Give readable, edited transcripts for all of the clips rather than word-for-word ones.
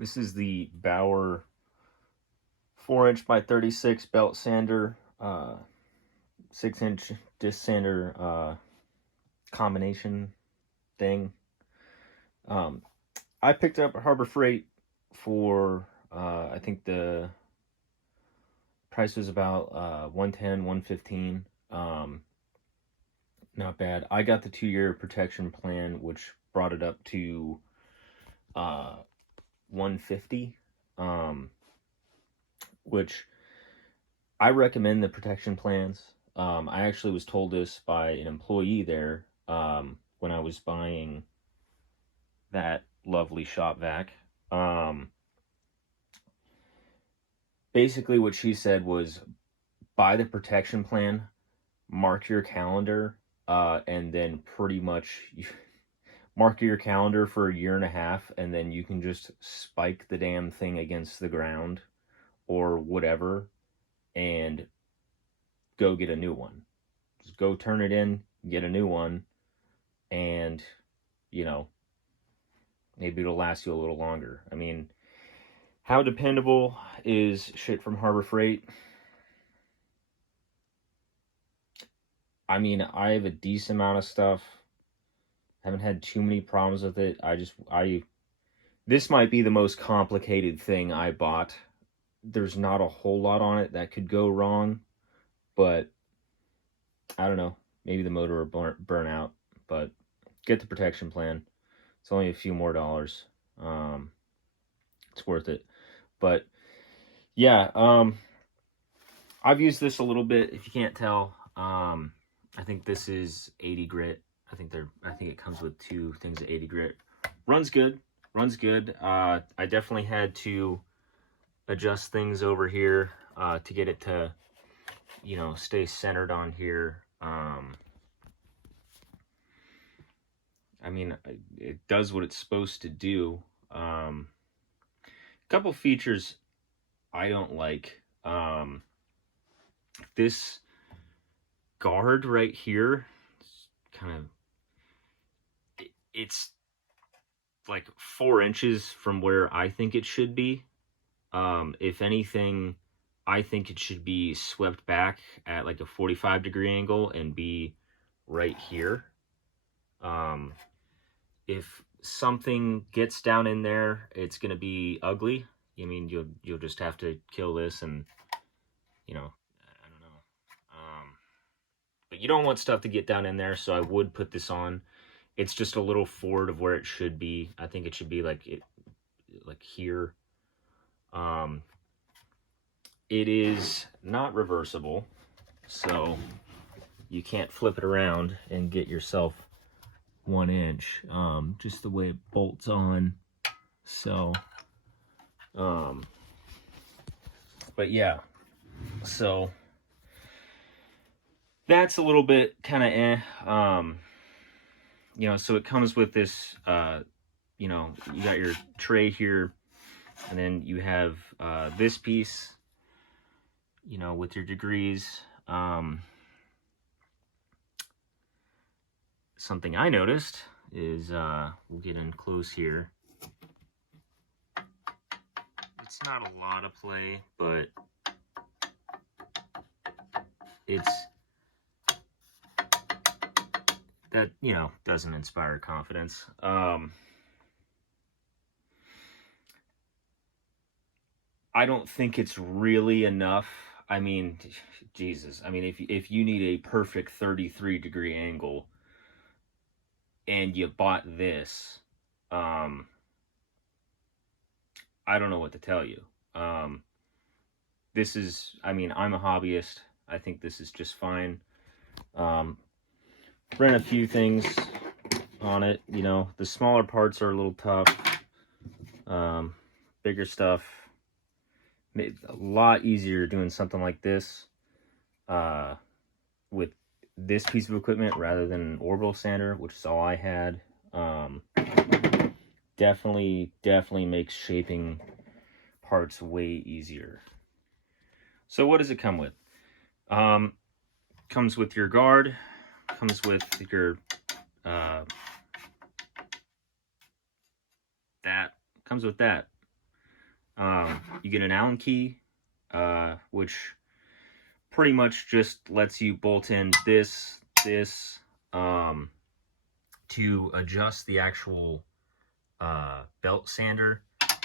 This is the Bauer 4-inch by 36 belt sander, 6-inch disc sander combination thing. I picked it up at Harbor Freight for, I think the price was about 110, 115. Not bad. I got the 2-year protection plan, which brought it up to 150. Which I recommend the protection plans. I actually was told this by an employee there when I was buying that lovely shop vac. Basically, what she said was buy the protection plan, mark your calendar, and then pretty much mark your calendar for a year and a half, and then you can just spike the damn thing against the ground or whatever and go get a new one. Just go turn it in, get a new one, and, maybe it'll last you a little longer. I mean, how dependable is shit from Harbor Freight? I mean, I have a decent amount of stuff. Haven't had too many problems with it. This might be the most complicated thing I bought. There's not a whole lot on it that could go wrong, but I don't know. Maybe the motor will burn out, but get the protection plan. It's only a few more dollars. It's worth it. But yeah, I've used this a little bit. If you can't tell, I think this is 80 grit. I think it comes with 2 things of 80 grit. Runs good. I definitely had to adjust things over here to get it to, stay centered on here. I mean, it does what it's supposed to do. Couple features I don't like. This guard right here, it's like 4 inches from where I think it should be. If anything, I think it should be swept back at like a 45-degree angle and be right here. If something gets down in there, it's gonna be ugly. I mean, you'll just have to kill this, and I don't know. But you don't want stuff to get down in there, so I would put this on. It's just a little forward of where it should be. I think it should be like here. It is not reversible, so you can't flip it around and get yourself 1 inch. Just the way it bolts on. So, but yeah, so that's a little bit kind of so it comes with this, you got your tray here, and then you have this piece, with your degrees. Something I noticed is, we'll get in close here. It's not a lot of play, but that, doesn't inspire confidence. I don't think it's really enough. I mean, Jesus. I mean, if you need a perfect 33-degree angle and you bought this, I don't know what to tell you. This is, I mean, I'm a hobbyist. I think this is just fine. Ran a few things on it. The smaller parts are a little tough. Bigger stuff, a lot easier doing something like this with this piece of equipment rather than an orbital sander, which is all I had. Definitely makes shaping parts way easier. So what does it come with? Comes with your guard, comes with your that. You get an Allen key, which pretty much just lets you bolt in this, to adjust the actual belt sander.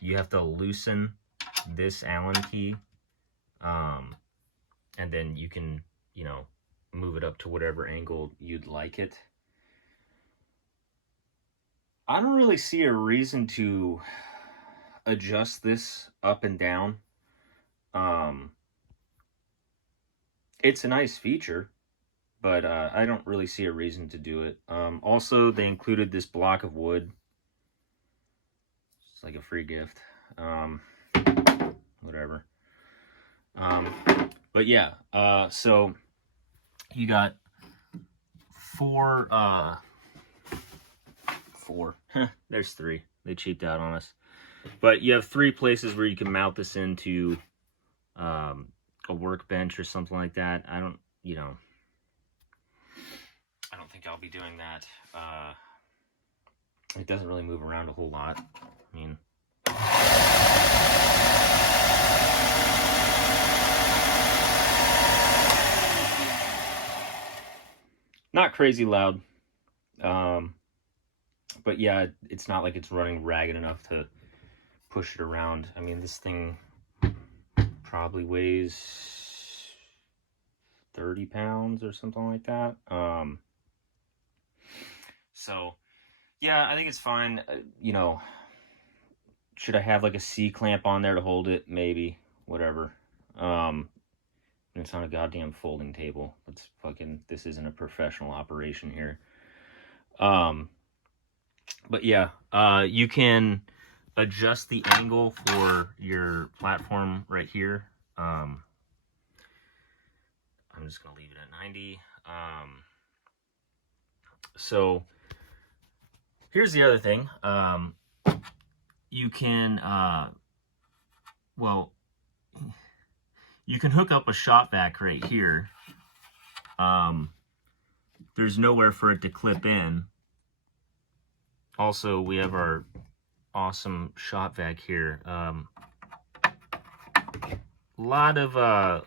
You have to loosen this Allen key, and then you can, move it up to whatever angle you'd like it. I don't really see a reason to adjust this up and down. It's a nice feature, but I don't really see a reason to do it. Also, they included this block of wood. It's like a free gift. Whatever. But yeah, so you got four. There's three. They cheaped out on us. But you have 3 places where you can mount this into a workbench or something like that. I don't think I'll be doing that. It doesn't really move around a whole lot. I mean, not crazy loud. But yeah, it's not like it's running ragged enough to push it around. I mean, this thing probably weighs 30 pounds or something like that. So yeah, I think it's fine. Should I have like a C-clamp on there to hold it? Maybe. Whatever. It's on a goddamn folding table. This isn't a professional operation here. But yeah, you can adjust the angle for your platform right here. I'm just going to leave it at 90. So here's the other thing. You can, you can hook up a shop vac right here. There's nowhere for it to clip in. Also, we have our awesome shop vac here. A lot of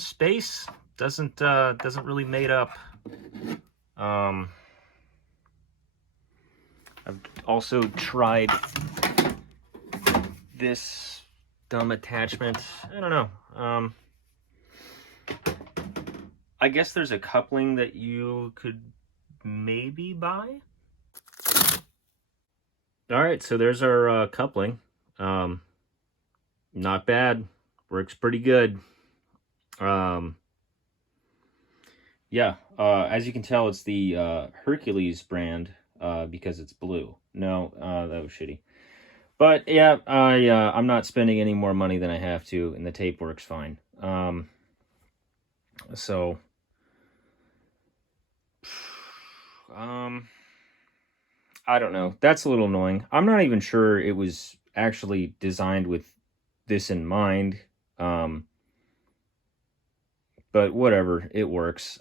space. Doesn't really mate up. I've also tried this dumb attachment. I don't know. I guess there's a coupling that you could maybe buy. All right, so there's our coupling. Not bad. Works pretty good. Yeah, as you can tell, it's the Hercules brand because it's blue. No, that was shitty. But yeah, I'm not spending any more money than I have to, and the tape works fine. So, I don't know. That's a little annoying. I'm not even sure it was actually designed with this in mind. But whatever, it works.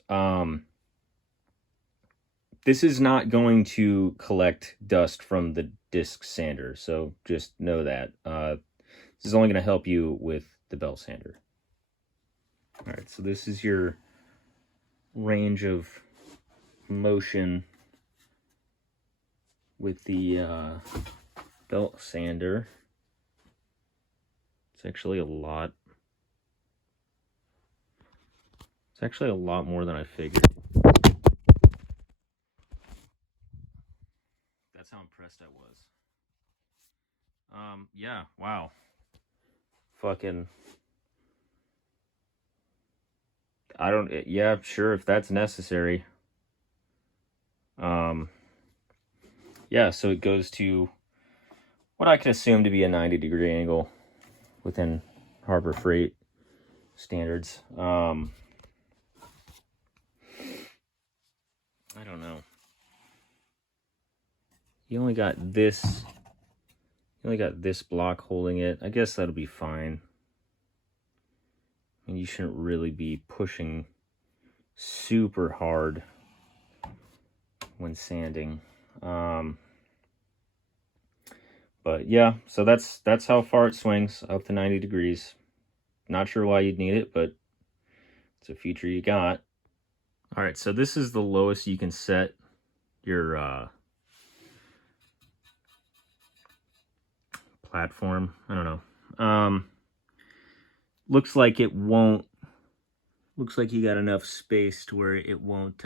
This is not going to collect dust from the disc sander, so just know that. This is only going to help you with the belt sander. All right, so this is your range of motion with the belt sander. It's actually a lot. It's actually a lot more than I figured. That's how impressed I was. Yeah, wow. Fucking. Yeah, sure, if that's necessary. Yeah, so it goes to what I can assume to be a 90-degree angle within Harbor Freight standards. I don't know. You only got this block holding it. I guess that'll be fine. And you shouldn't really be pushing super hard when sanding. But But yeah, so that's how far it swings, up to 90 degrees. Not sure why you'd need it, but it's a feature you got. All right, so this is the lowest you can set your platform. I don't know. Looks like it won't. Looks like you got enough space to where it won't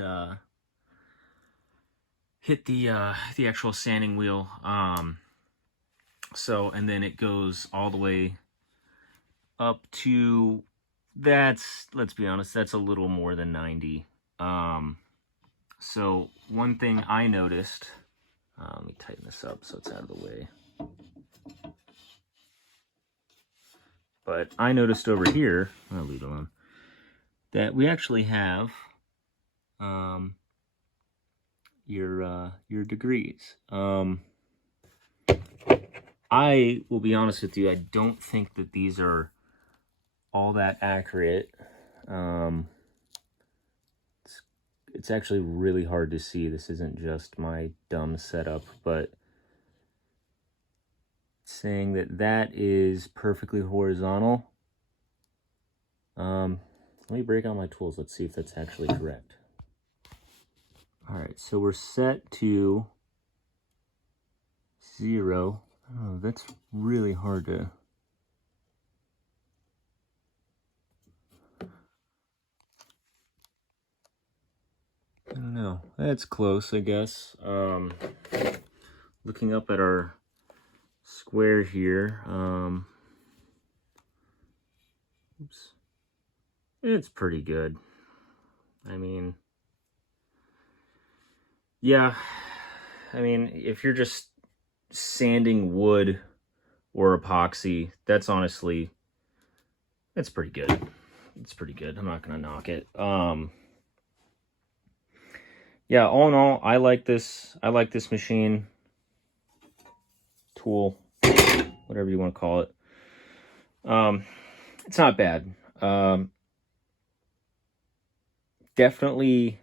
hit the actual sanding wheel. So, and then it goes all the way up to, let's be honest, that's a little more than 90. So one thing I noticed, let me tighten this up so it's out of the way. But I noticed over here, I'll leave it alone, that we actually have your degrees. I will be honest with you, I don't think that these are all that accurate. It's actually really hard to see. This isn't just my dumb setup, but saying that is perfectly horizontal. Let me break out my tools. Let's see if that's actually correct. All right, so we're set to 0. Oh, that's really hard to... I don't know. That's close, I guess. Looking up at our square here, oops, it's pretty good. I mean, yeah, I mean, if you're just sanding wood or epoxy, that's honestly, it's pretty good. It's pretty good. I'm not gonna knock it. Yeah, all in all, I like this machine, tool, whatever you want to call it. It's not bad. Definitely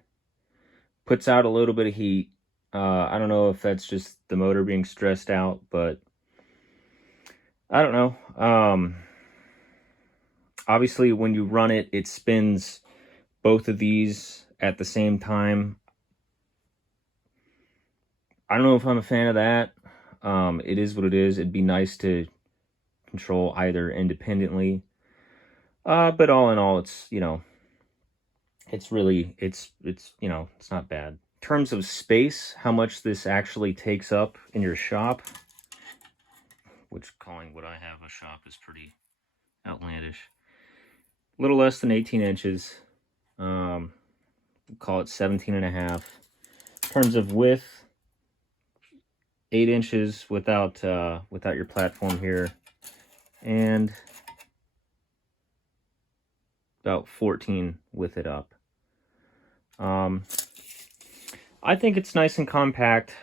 puts out a little bit of heat. I don't know if that's just the motor being stressed out, but I don't know. Obviously, when you run it, it spins both of these at the same time. I don't know if I'm a fan of that. It is what it is. It'd be nice to control either independently. But all in all, it's, you know, it's really, it's you know, it's not bad. In terms of space, how much this actually takes up in your shop, which calling what I have a shop is pretty outlandish. A little less than 18 inches. Call it 17 and a half. In terms of width, 8 inches without your platform here, and about 14 with it up. I think it's nice and compact.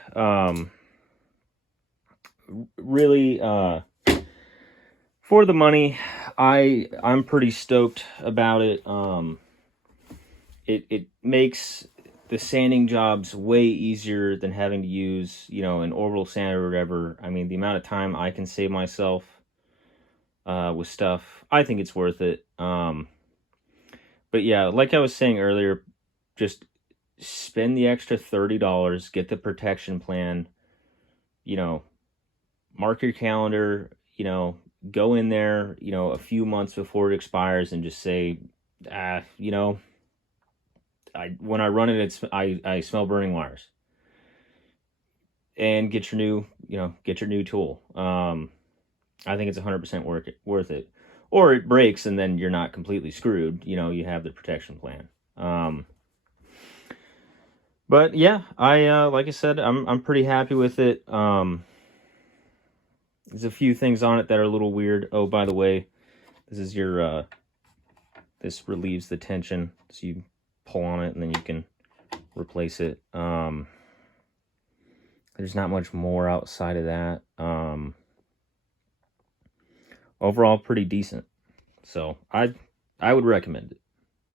Really, for the money, I'm pretty stoked about it. It makes the sanding jobs way easier than having to use, you know, an orbital sander or whatever. I mean, the amount of time I can save myself with stuff, I think it's worth it. But yeah, like I was saying earlier, just spend the extra $30, get the protection plan, you know, mark your calendar, you know, go in there, you know, a few months before it expires and just say, you know, when I run it, I smell burning wires. And get your new tool. I think it's 100% worth it. Or it breaks and then you're not completely screwed. You know, you have the protection plan. But yeah, like I said, I'm pretty happy with it. There's a few things on it that are a little weird. Oh, by the way, this is your this relieves the tension, so you pull on it and then you can replace it. There's not much more outside of that. Overall, pretty decent. So I would recommend it.